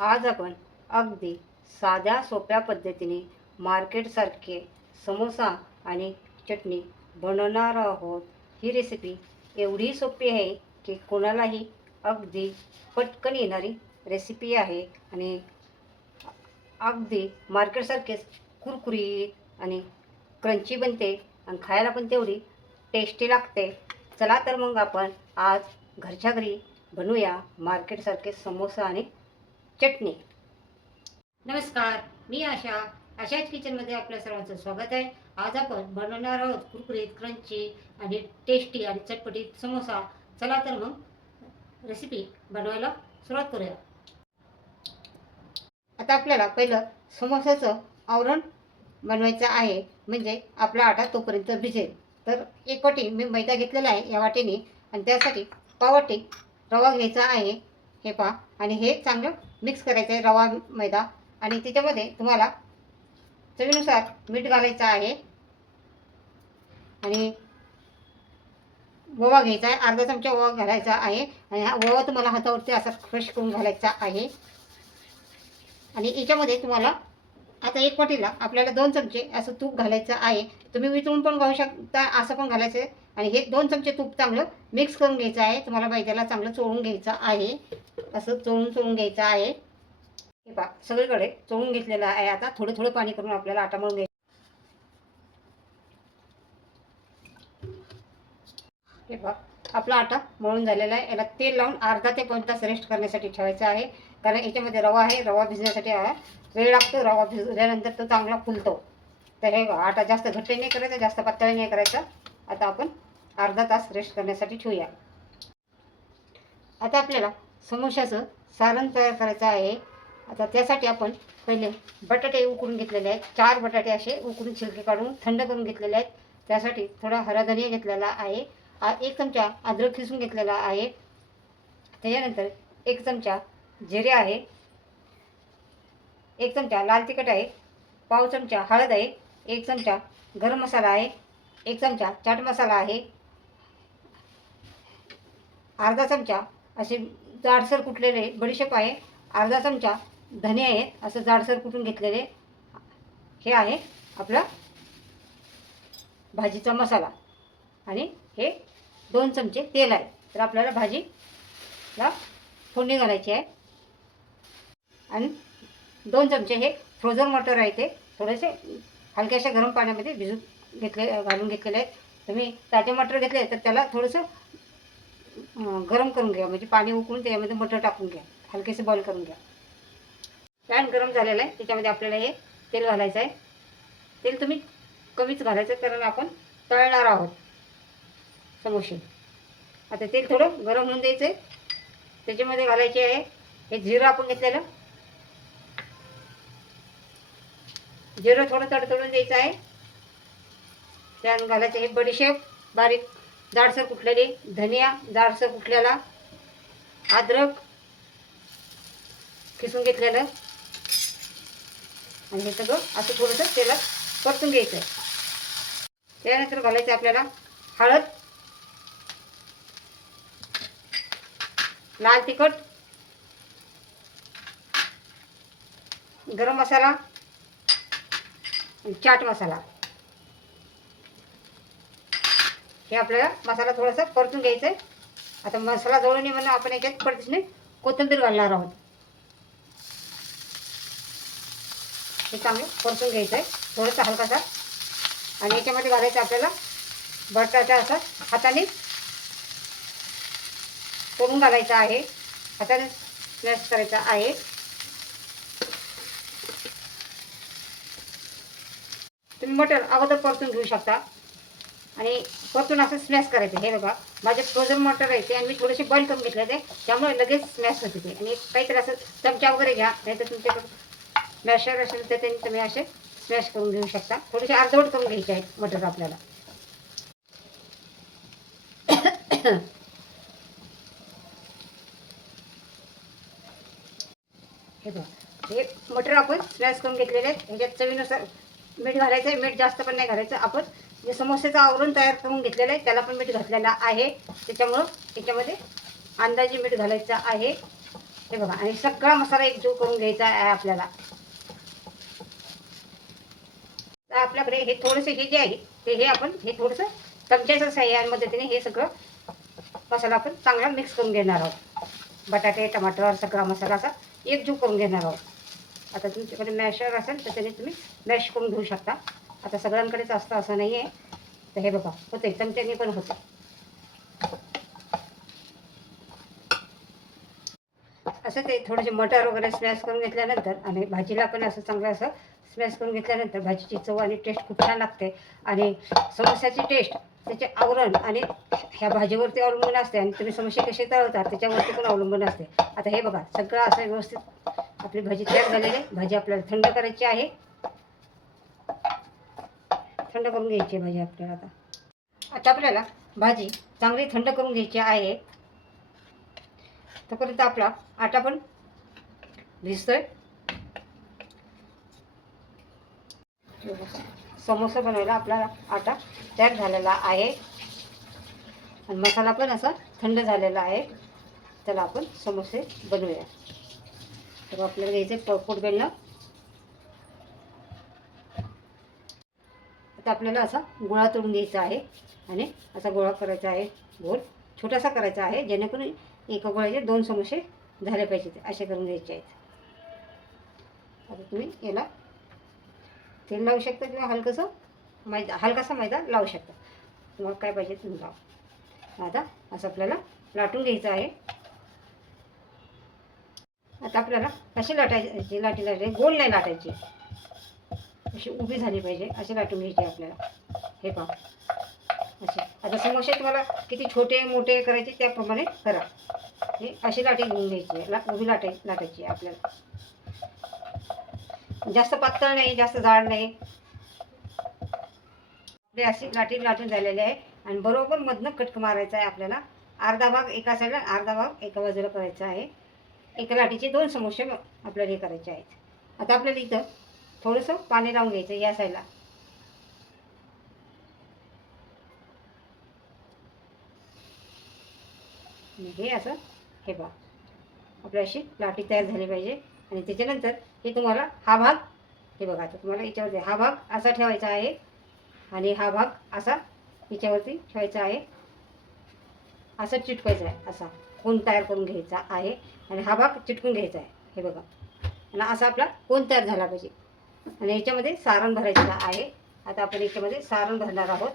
आज आपण अगदी साध्या सोप्या पद्धतीने मार्केटसारखे समोसा आणि चटणी बनवणार आहोत. ही रेसिपी एवढी सोपी आहे की कोणालाही अगदी पटकन येणारी रेसिपी आहे आणि अगदी मार्केटसारखेच कुरकुरीत आणि क्रंची बनते आणि खायला पण तेवढी टेस्टी लागते. चला तर मग आपण आज घरच्या घरी बनवूया मार्केटसारखे समोसा आणि चटणी. नमस्कार, मी आशाच किचनमध्ये आपल्या सर्वांचं स्वागत आहे. आज आपण बनवणार आहोत कुरकुरीत क्रंची आणि टेस्टी आणि चटपटीत समोसा. चला तर मग रेसिपी बनवायला सुरुवात करूया. आता आपल्याला पहिलं समोसाचं आवरण बनवायचं आहे, म्हणजे आपला आटा तोपर्यंत भिजेल. तर एक वाटी मी मैदा घेतलेला आहे या वाटीने, आणि त्यासाठी पाववाटी रवा घ्यायचा आहे. हे पहा, आणि हे चांगलं मिक्स करायचं आहे रवा मैदा. आणि त्याच्यामध्ये तुम्हाला चवीनुसार मीठ घालायचं आहे आणि ओवा घ्यायचा आहे. अर्धा चमचा ओवा घालायचा आहे आणि हा ओवा तुम्हाला हातावरती असा क्रश करून घालायचा आहे. आणि याच्यामध्ये तुम्हाला आता एक वाटीला आपल्याला 2 चमचे असं तूप घालायचं आहे. तुम्ही वितळून पण घालू शकता, असं पण घालायचं आहे. आणि हे 2 चमचे तूप चांगलं मिक्स करून घ्यायचं आहे. तुम्हाला मैद्याला चांगलं चोळून घ्यायचं आहे, असं चोळून घ्यायचं आहे. हे पहा, सगळीकडे चोळून घेतलेलं आहे. आता थोडं थोडं पाणी करून आपल्याला आटा मळून घ्यायचा. हे पहा, आपला आटा मळून झालेला आहे. याला तेल लावून अर्धा ते 1 तास रेस्ट करण्यासाठी ठेवायचं आहे, कारण याच्यामध्ये रवा आहे. रवा भिजण्यासाठी वेळ लागतो. रवा भिजल्यानंतर तो चांगला फुलतो. तर हे आटा जास्त घट्ट नाही करायचा, जास्त पातळ नाही करायचा. आता आपण अर्धा तास रेस्ट करण्यासाठी ठेवूया. आता आपल्याला समोशाचं सारण तयार करायचं आहे. आता त्यासाठी आपण पहिले बटाटे उकडून घेतलेले आहेत. 4 बटाटे असे उकडून छिलके काढून थंड करून घेतलेले आहेत. त्यासाठी थोडा हरा धनिया घेतलेला आहे. 1 चमचा अद्रक खिसून घेतलेला आहे. त्याच्यानंतर 1 चमचा जिरे आहे, 1 चमचा लाल तिखट आहे, पाव चमचा हळद आहे, 1 चमचा गरम मसाला आहे, 1 चमचा चाट मसाला आहे, अर्धा चमचा असे जाडसर कुटलेले बडीशेप आहे, अर्धा चमचा धने आहेत असं जाडसर कुटून घेतलेले. हे आहे आपला भाजीचा मसाला. आणि हे 2 चमचे तेल आहे. तर आपल्याला भाजीला फोडणी घालायची आहे. आणि 2 चमचे हे फ्रोझन मटर आहे, ते थोडेसे हलक्याशा गरम पाण्यामध्ये घालून घेतलेले आहेत. तुम्ही ताजे मटर घेतले तर त्याला थोडंसं गरम करून घ्या, म्हणजे पाणी उकळून त्याच्यामध्ये मटर टाकून घ्या, हलकेसे बॉईल करून घ्या. पॅन गरम झालेला आहे, त्याच्यामध्ये आपल्याला हे तेल घालायचं आहे. तेल तुम्ही कमीच घालायचं, कारण आपण तळणार आहोत समोसे. आता तेल थोडं गरम होऊन द्यायचं आहे. त्याच्यामध्ये घालायचे आहे हे जिरं आपण घेतलेलं. जिरं थोडं तडतडून द्यायचं आहे. त्यानंतर घालायचं हे बडीशेप बारीक जाडसर कुटलेली, धनिया जाडसर कुटलेला, अद्रक खिसून घेतलेलं. आणि हे सगळं असं थोडंसं तेलात परतून घ्यायचं आहे. त्यानंतर घालायचं आपल्याला हळद, लाल तिखट, गरम मसाला आणि चाट मसाला. हे आपल्याला मसाला थोडासा परतून घ्यायचा आहे. आता मसाला जवळ नाही म्हणून आपण याच्यात परतीने कोथिंबीर घालणार आहोत. हे चांगलं परतून घ्यायचं आहे थोडंसं हलकासा. आणि याच्यामध्ये घालायचं आपल्याला बटाटा असं हाताने तोडून घालायचा आहे, हाताने स्मॅश करायचा आहे. तुम्ही मटर अगोदर परतून घेऊ शकता आणि परतून असं स्मॅश करायचं. हे बघा, माझे फ्रोझन मटर आहे ते, आणि मी थोडेसे बॉईल करून घेतले ते, त्यामुळे लगेच स्मॅश होते ते. आणि काहीतरी असं चमचा वगैरे घ्या, नाही तर तुमच्याकडे स्मॅशर असेल तर त्यांनी तुम्ही असे स्मॅश करून घेऊ शकता. थोडेसे अर्धवट करून घ्यायचे आहेत मटर आपल्याला. हे बघा, हे मटर आपण स्मॅश करून घेतलेले आहेत. ह्याच्यात चवीनुसार मीठ घालायचं आहे. मीठ जास्त पण नाही घालायचं. आपण जे समोसेचं आवरण तयार करून घेतलेलं आहे त्याला पण मीठ घातलेलं आहे, त्याच्यामुळं त्याच्यामध्ये अंदाजे मीठ घालायचं आहे. हे बघा, आणि सगळा मसाला एकजीव करून घ्यायचा आहे आपल्याला. तर आपल्याकडे हे थोडंसं हे जे आहे ते हे आपण हे थोडंसं चमच्याच्या साह्याने मदतीने हे सगळं मसाला आपण चांगला मिक्स करून घेणार आहोत. बटाटे, टमाटर सगळा मसाला असा एकजीव करून घेणार आहोत. आता तुमच्याकडे मॅशर असेल तर त्याने तुम्ही मॅश करून घेऊ शकता. आता सगळ्यांकडेच असतं असं नाही आहे. तर हे बघा, होते चमच्याने पण होतं. असं ते थोडेसे मटर वगैरे स्मॅश करून घेतल्यानंतर आणि भाजीला पण असं चांगलं असं स्मॅश करून घेतल्यानंतर भाजीची चव आणि टेस्ट खूप छान लागते. आणि समोस्याची टेस्ट त्याचे आवरण आणि ह्या भाजीवरती अवलंबून असते आणि तुम्ही समोसे कसे तळतात त्याच्यावरती पण अवलंबून असते. आता हे बघा, सगळं असं व्यवस्थित आपली भाजी तयार झालेली आहे. भाजी आपल्याला थंड करायची आहे. थंड करून घ्यायची आहे भाजी आपल्याला. आता आपल्याला भाजी चांगली थंड करून घ्यायची आहे. तोपर्यंत आपला आटा पण भिजतोय. समोसा बनवायला आपला आटा तयार झालेला आहे आणि मसाला पण असा थंड झालेला आहे. त्याला आपण समोसे बनवूया. तर आपल्याला घ्यायचे पोट बेलणं. आता आपल्याला असा गोळा तळून घ्यायचा आहे आणि असा गोळा करायचा आहे. गोल छोटासा करायचा आहे, जेणेकरून एका गोळ्याचे 2 समोसे झाले पाहिजेत असे करून घ्यायचे आहेत. आता तुम्ही याला तेल लावू शकता किंवा हलकासा मैदा लावू शकता. तुम्हाला काय पाहिजे तुम्ही लावा. आता असं आपल्याला लाटून घ्यायचं आहे. आता आपल्याला अशी लाटायची, लाटायची गोल नाही लाटायची, अशी उभी झाली पाहिजे अशी लाटून घ्यायची आपल्याला. हे पहा असे. आता समोसे तुम्हाला किती छोटे मोठे करायचे त्याप्रमाणे करा. हे अशी लाटी घेऊन घ्यायची, उभी लाटायची आपल्याला. जास्त पातळ नाही, जास्त जाड नाही. हे अशी लाटी लाटून झालेली आहे आणि बरोबर मधनं कटक मारायचा आहे आपल्याला. अर्धा भाग एका साईडला, अर्धा भाग एका बाजूला करायचा आहे. एका लाटीचे 2 समोसे आपल्याला हे करायचे आहेत. आता आपल्याला इथं थोडंसं पाणी लावून घ्यायचं या साईडला. हे असं हे पहा, आपली अशी लाटी तयार झाली पाहिजे. आणि त्याच्यानंतर हे तुम्हाला हा भाग, हे बघा, आता तुम्हाला याच्यावरती हा भाग असा ठेवायचा आहे आणि हा भाग असा याच्यावरती ठेवायचा आहे. असं चिटकायचं आहे, असा कोन तयार करून घ्यायचा आहे आणि हा भाग चिटकून घ्यायचा आहे. हे बघा, आणि असा आपला कोन तयार झाला पाहिजे. आणि याच्यामध्ये सारण भरायचं आहे. आता आपण याच्यामध्ये सारण भरणार आहोत.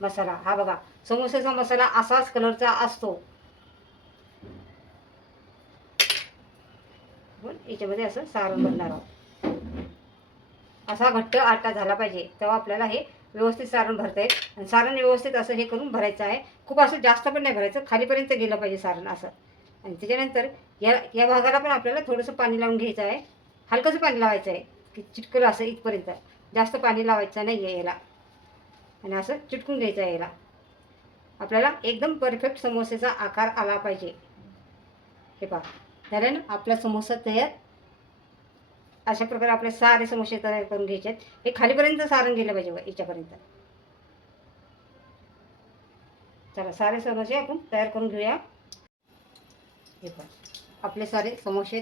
मसाला हा बघा, समोसाचा मसाला असाच कलरचा असतो. पण याच्यामध्ये असं सारण भरणार आहोत. असा घट्ट आटा झाला पाहिजे, तेव्हा आपल्याला हे व्यवस्थित सारण भरता येईल. आणि सारण व्यवस्थित असं हे करून भरायचं आहे. खूप असं जास्त पण नाही भरायचं, खालीपर्यंत गेलं पाहिजे सारण असं. आणि त्याच्यानंतर या भागाला पण आपल्याला थोडंसं पाणी लावून घ्यायचं आहे. हलकंसं पाणी लावायचं आहे की चिटकलं असं इथपर्यंत. जास्त पाणी लावायचं नाही आहे याला. आणि असं चिटकून घ्यायचं आहे याला. आपल्याला एकदम परफेक्ट समोसेचा आकार आला पाहिजे. हे पहा, कारण आपला समोसा तयार. अशा प्रकारे आपले सारे समोसे तयार करून घ्यायचे आहेत. हे खालीपर्यंत सारण गेलं पाहिजे याच्यापर्यंत. चला, सारे समोसे आपण तयार करून घेऊया. हे पहा, आपले सारे समोसे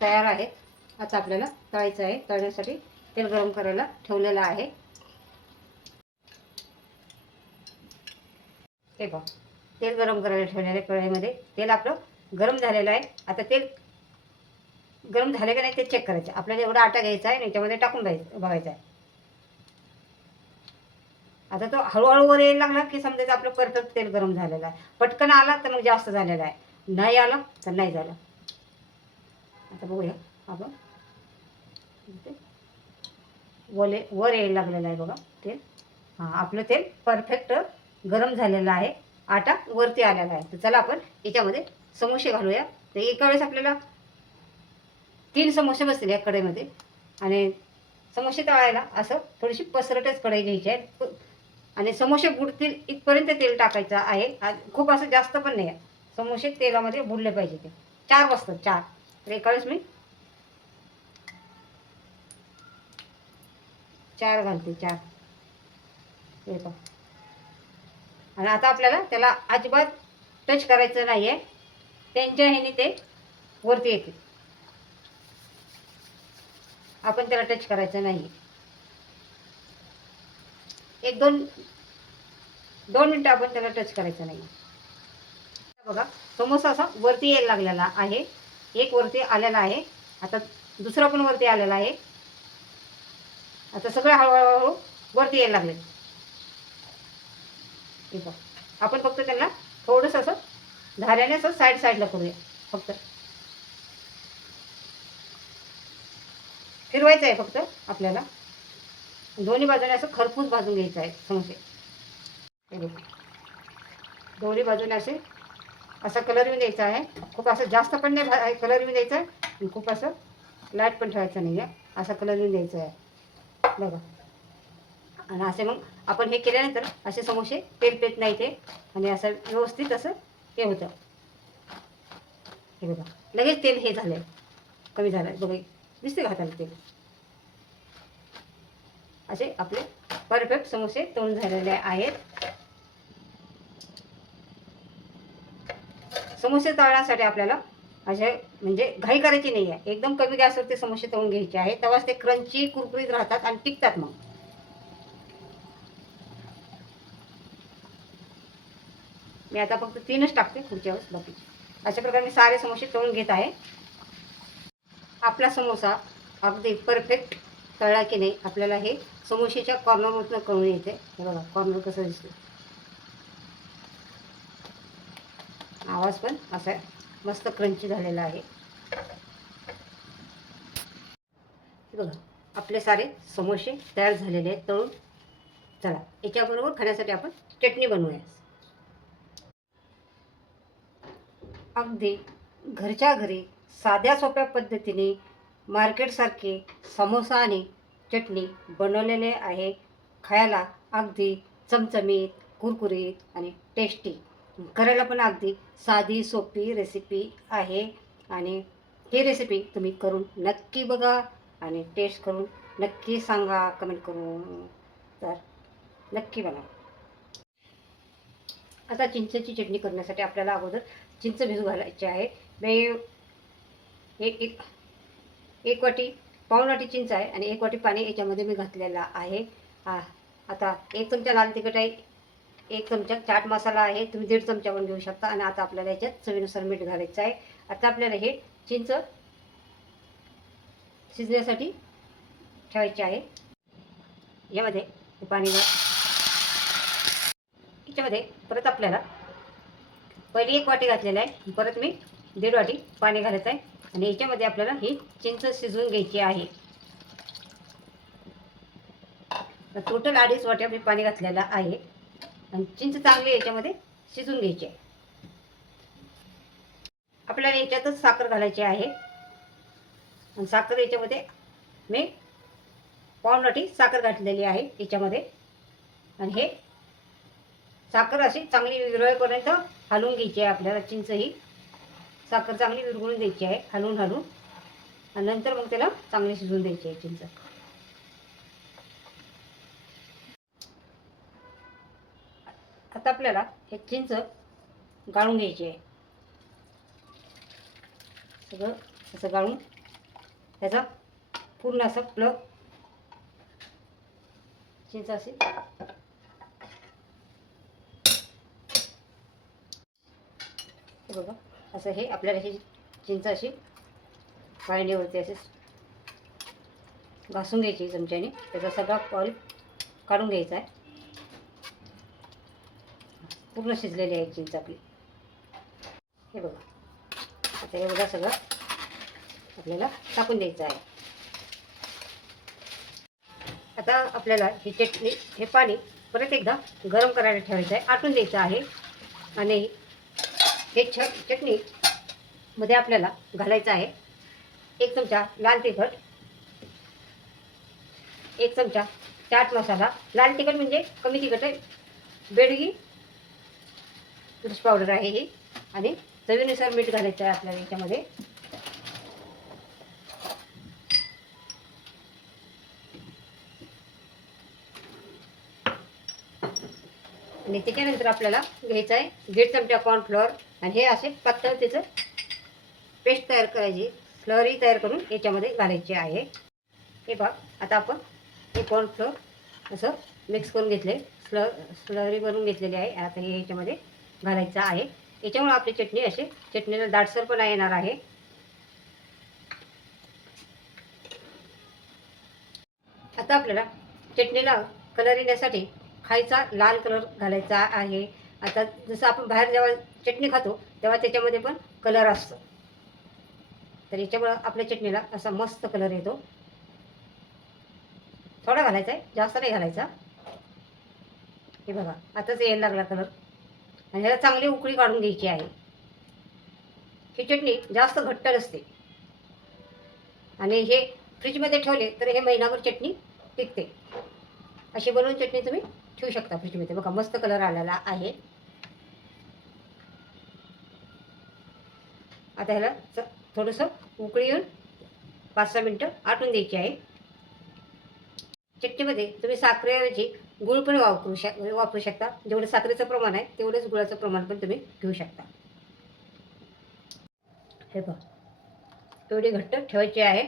तयार आहेत. आता आपल्याला तळायचं आहे. तळण्यासाठी तेल गरम करायला ठेवलेलं आहे. हे पहा, तेल गरम करायला ठेवलेलं आहे. कढईमध्ये तेल आपलं गरम झालेलं आहे. आता तेल गरम झाले का नाही ते चेक करायचं. आपल्याला एवढा आटा घ्यायचा आहे आणि याच्यामध्ये टाकून बघायचा आहे. आता तो हळूहळू वर यायला लागला की समजायचं आपलं परफेक्ट तेल गरम झालेलं आहे. पटकन आला तर मग जास्त झालेलं आहे, नाही आला तर नाही झालं. आता बघूया आपण, वर यायला लागलेलं आहे बघा तेल. हां, आपलं तेल परफेक्ट गरम झालेलं आहे. आटा वरती आलेला आहे. तर चला आपण याच्यामध्ये समोसे घालूया. तर एका वेळेस आपल्याला 3 समोसे बसतील या कढईमध्ये. आणि समोसे तळायला असं थोडीशी पसरटच कढई घ्यायची आहे आणि समोसे बुडतील इथपर्यंत तेल टाकायचं आहे. खूप असं जास्त पण नाही आहे. समोसे तेलामध्ये बुडले पाहिजे. ते 4 बसतात, 4. तर एका वेळेस मी 4 घालते, 4. हे पहा. आणि आता आपल्याला त्याला अजिबात टच करायचं नाही आहे. त्यांच्या ह्याने ते वरती येते. आपण त्याला टच करायचं नाही. एक दोन 2 मिनटं आपण त्याला टच करायचं नाही. बघा समोसा असा वरती यायला लागलेला आहे. एक वरती आलेला आहे. आता दुसरा पण वरती आलेला आहे. आता सगळे हळूहळू वरती यायला लागले. ठीक आहे. आपण फक्त त्यांना थोडंसं असं धाऱ्याने असं साईडला करूया. फक्त फिरवायचं आहे फक्त आपल्याला. दोन्ही बाजूने असं खरपूस भाजून घ्यायचं आहे समोसे. हे बघा. दोन्ही बाजूने असा कलर येऊन द्यायचा आहे. खूप असं जास्त पण नाही कलर येऊन द्यायचा आहे आणि खूप असं लाईट पण ठेवायचं नाही आहे. असा कलर येऊन द्यायचा आहे बघा. आणि असे मग आपण हे केल्यानंतर असे समोसे तेल पेत नाही ते आणि असं व्यवस्थित असं हे होतं. हे बघा लगेच तेल हे झालं आहे, कमी झालं आहे बघा. दिसते का हाताला तेल? असे आपले परफेक्ट समोसे तळून झालेले आहेत. समोसे तळण्यासाठी आपल्याला असे म्हणजे घाई करायची नाही आहे. एकदम कमी गॅसवर ते समोसे तळून घ्यायचे आहे. तेव्हाच ते क्रंची कुरकुरीत राहतात आणि टिकतात. मग मी आता फक्त 3च टाकते, पुढच्या वेळेस बाकीचे. अशा प्रकारे मी सारे समोसे तळून घेत आहे. आपला समोसा अगदी परफेक्ट तळला की नाही आपल्याला हे समोसेच्या कॉर्नरवरनं कळून येते. हे बघा कॉर्नर कसं दिसतं. आवाज पण असा मस्त क्रंची झालेला आहे. बघा आपले सारे समोसे तयार झालेले आहेत तळून. चला याच्याबरोबर खाण्यासाठी आपण चटणी बनवूया. अगदी घरच्या घरी साध्या सोप्या पद्धतीने मार्केटसारखे समोसा आणि चटणी बनवलेले आहे. खायला अगदी चमचमीत, कुरकुरीत आणि टेस्टी. करायला पण अगदी साधी सोपी रेसिपी आहे. आणि ही रेसिपी तुम्ही करून नक्की बघा आणि टेस्ट करून नक्की सांगा कमेंट करून. तर नक्की बनवा. आता चिंचेची चटणी करण्यासाठी आपल्याला अगोदर चिंच भिजू घालायची आहे. मी एक एक एक वाटी, पाऊण वाटी चिंच आहे आणि 1 वाटी पाणी याच्यामध्ये मी घातलेलं आहे. आता 1 चमचा लाल तिखट आहे, 1 चमचा चाट मसाला आहे, तुम्ही 1.5 चमचा पण घेऊ शकता. आणि आता आपल्याला याच्यात चवीनुसार मीठ घालायचं आहे. आता आपल्याला हे चिंच शिजण्यासाठी ठेवायचे आहे. यामध्ये पाणी याच्यामध्ये परत आपल्याला पहिली 1 वाटी घातलेलं आहे, परत मी 1.5 वाटी पाणी घालायचं आहे. आणि याच्यामध्ये आपल्याला ही चिंच शिजवून घ्यायची आहे. टोटल 2.5 वाट्या मी पाणी घातलेलं आहे आणि चिंच चांगली याच्यामध्ये शिजून घ्यायची आहे. आपल्याला याच्यातच साखर घालायची आहे आणि साखर याच्यामध्ये मी पाऊण वाटी साखर घातलेली आहे याच्यामध्ये. आणि हे साखर अशी चांगली विरघळेपर्यंत हलवून घ्यायची आहे आपल्याला. चिंच ही साखर चांगली विरघळून द्यायची आहे हलवून आणि नंतर मग त्याला चांगली शिजवून द्यायची आहे चिंच. आता आपल्याला हे चिंच गाळून घ्यायची आहे. सगळं असं गाळून त्याचा पूर्ण असं चिंच अशी बघा असं हे आपल्याला ही चिंच अशी गाळणीवरती असे घासून घ्यायची चमच्याने. त्याचा सगळा ऑइल काढून घ्यायचा आहे. पूर्ण शिजलेली आहे चिंच आपली. हे बघा आता हे बघा सगळं आपल्याला टाकून द्यायचं आहे. आता आपल्याला ही चटणी हे पाणी परत एकदा गरम करायला ठेवायचं आहे, आटून द्यायचं आहे. आणि हे चटणीमध्ये आपल्याला घालायचं आहे 1 चमचा लाल तिखट, 1 चमचा चाट मसाला. लाल तिखट म्हणजे कमी तिखट आहे, बेडगी मिरची पावडर आहे ही. आणि चवीनुसार मीठ घालायचं आहे आपल्याला याच्यामध्ये. आणि त्याच्यानंतर आपल्याला घ्यायचं आहे 1.5 चमचा कॉर्नफ्लॉवर. आणि हे असे पातळ त्याचं पेस्ट तयार करायची, स्लरी तयार करून याच्यामध्ये घालायची आहे. हे पहा, आता आपण हे कॉर्नफ्लोअर असं मिक्स करून घेतले, स्लरी बनवून घेतलेली आहे. आता हे याच्यामध्ये घालायचं आहे. याच्यामुळे आपली चटणी अशी चटणीला दाटसरपणा येणार आहे. आता आपल्याला चटणीला कलर येण्यासाठी खायचा लाल कलर घालायचा आहे. आता जसं आपण बाहेर जेव्हा चटणी खातो तेव्हा त्याच्यामध्ये पण कलर असतो, तर याच्यामुळं आपल्या चटणीला असा मस्त कलर येतो. थोडा घालायचा आहे, जास्त नाही घालायचा. हे बघा, आताच यायला लागला कलर. आणि ह्याला चांगली उकळी काढून घ्यायची आहे. ही चटणी जास्त घट्ट नसते आणि हे फ्रीजमध्ये ठेवले तर हे महिनाभर चटणी टिकते. अशी बनवून चटणी तुम्ही ठेवू शकता फ्रीजमध्ये. बघा, मस्त कलर आलेला आहे. आता ह्याला थोडंसं उकळी येऊन 5-6 मिनटं आटून द्यायची आहे. चटणीमध्ये तुम्ही साखरेऐवजी गूळ पण वापरू शकता. जेवढं साखरेचं प्रमाण आहे तेवढंच गुळाचं प्रमाण पण तुम्ही घेऊ शकता. हे पहा, एवढी घट्ट ठेवायची आहे,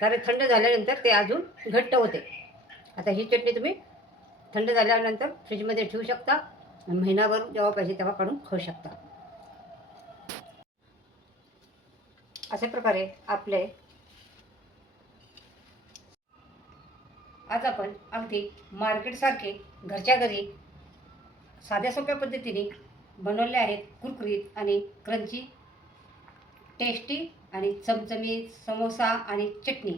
कारण थंड झाल्यानंतर ते अजून घट्ट होते. आता ही चटणी तुम्ही थंड झाल्यानंतर फ्रीजमध्ये ठेवू शकता आणि महिनाभर जेव्हा पाहिजे तेव्हा काढून खाऊ शकता. अशा प्रकारे आपले आज आपण अगदी मार्केटसारखे घरच्या घरी साध्या सोप्या पद्धतीने बनवले आहेत कुरकुरीत आणि क्रंची, टेस्टी आणि चमचमीत समोसा आणि चटणी.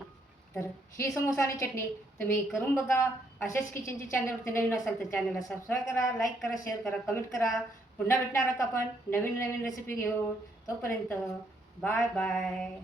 तर ही समोसा आणि चटणी तुम्ही करून बघा. अशाच किचनची चॅनलवरती नवीन असाल तर चॅनलला सबस्क्राईब करा, लाईक करा, शेअर करा, कमेंट करा. पुन्हा भेटणार आहोत आपण नवीन नवीन रेसिपी घेऊन. तोपर्यंत बाय बाय.